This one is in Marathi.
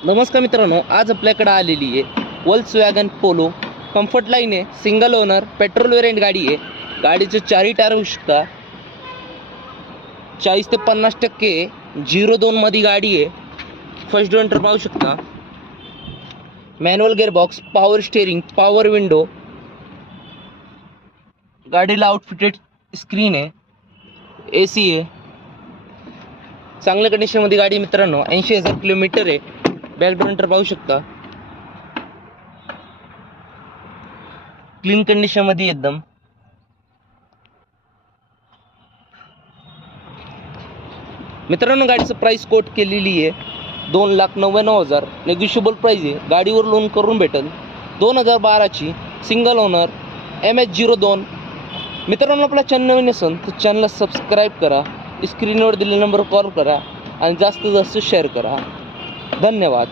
नमस्कार मित्रांनो, आज आपल्याकडे आलेली आहे वोल्क्सवॅगन पोलो कम्फर्ट लाईन आहे. सिंगल ओनर पेट्रोल वेरियंट गाडी आहे. गाडीचे चारही टायर होऊ शकता. 40 ते 50% 02 मध्ये गाडी आहे. फर्स्ट ओनर पाहू शकता. Manual gearbox, power steering, power window, गाडीला आउटफिटेड स्क्रीन आहे, AC आहे. चांगल्या कंडिशनमध्ये गाडी मित्रांनो. 80,000 किलोमीटर आहे. बॅक डोर पाहू शकता. क्लीन कंडिशन मध्ये एकदम. मित्रांनो, गाडीचं प्राइस कोट केलेली आहे 2,99,000. नेगोशिएबल प्राइस आहे. गाडीवर लोन करून भेटेल. 2012 ची सिंगल ओनर MH02. मित्रांनो, आपला चॅनल नवीन असेल तर चॅनलला सबस्क्राईब करा. स्क्रीनवर दिलेल्या नंबरवर कॉल करा आणि जास्तीत जास्त शेअर करा. धन्यवाद.